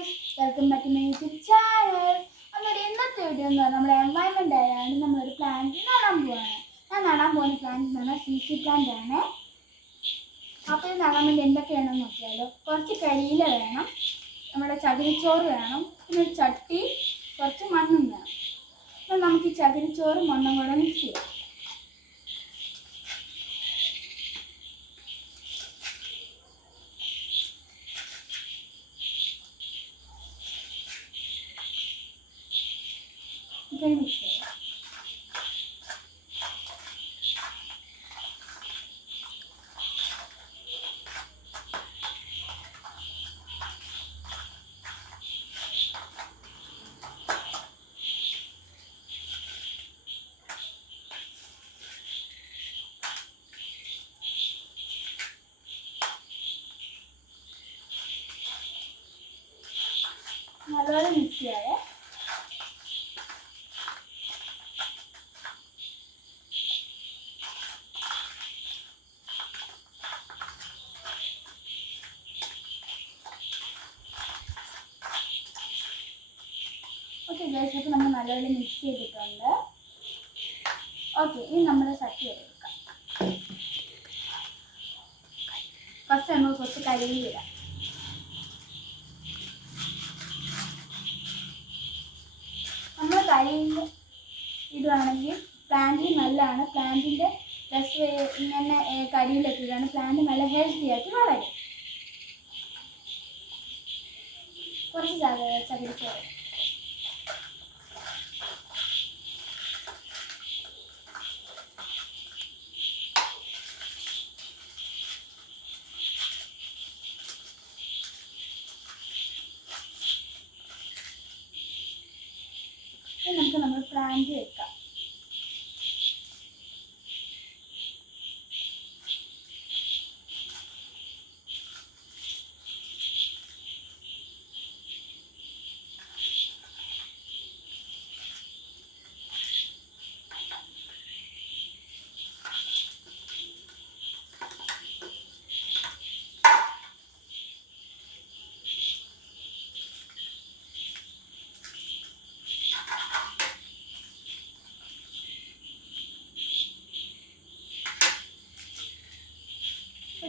Guys, welcome back to my YouTube channel. നമ്മുടെ ഇന്നത്തെ video എന്ന് പറഞ്ഞാൽ നമ്മുടെ എൻവയൺമെന്റ് ആയാണ് നമ്മളൊരു പ്ലാന്റ് നടാൻ പോവാണ്. ഞാൻ നടാൻ പോകുന്ന പ്ലാന്റ് എന്ന് പറഞ്ഞാൽ CC പ്ലാന്റ് ആണ്. അപ്പോൾ ഇത് നടാൻ വേണ്ടി എന്തൊക്കെ വേണമെന്ന് നോക്കിയാലോ. കുറച്ച് കരിയില വേണം, നമ്മുടെ ചകിരിച്ചോറ് വേണം, പിന്നെ ഒരു ചട്ടി, കുറച്ച് മണ്ണും വേണം. അപ്പോൾ നമുക്ക് ഈ ചകിരിച്ചോറും മണ്ണും കൂടെ മിക്സ് ചെയ്യാം. മിക്സ് ചെയ്യാം. നല്ലപോലെ മിക്സ് ചെയ്യാതെ ഓക്കെ ഗൈസ്, അപ്പോൾ നമ്മൾ നല്ലപോലെ മിക്സ് ചെയ്തിട്ടുണ്ട്. ഓക്കെ, ഇനി നമ്മുടെ ചട്ടി എടുക്കാം. ഫസ്റ്റ് നമുക്ക് കുറച്ച് കരിയില ഇടാം. നമ്മൾ കരിയില ഇടുകയാണെങ്കിൽ പ്ലാന്റിന് നല്ലതാണ്. പ്ലാന്റിൻ്റെ ഇങ്ങനെ കരിയിലൊക്കെ ഇടുകയാണ് പ്ലാന്റ് നല്ല ഹെൽത്തി ആയിട്ട് വളരും. കുറച്ച് ചകിരിച്ചോറ് നമുക്ക് നമ്മൾ പ്ലാന്റ് വെക്കാം.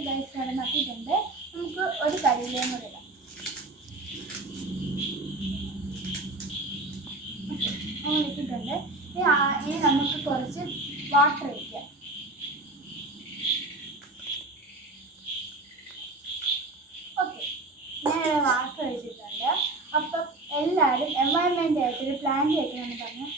ഗൈസ് നട്ടിട്ടുണ്ട്. നമുക്ക് ഒരു കരിയിലയും കൂടെ ഇടാം. നമ്മൾ ഇട്ടിട്ടുണ്ട്. ഇനി നമുക്ക് കുറച്ച് വാട്ടർ ഒഴിക്കാം. ഓക്കെ, ഞാൻ വാട്ടർ ഒഴിച്ചിട്ടുണ്ട്. അപ്പം എല്ലാവരും എൻവയൺമെൻ്റ് ആയിട്ടൊരു പ്ലാന്റ് വെക്കണമെന്ന് പറഞ്ഞ്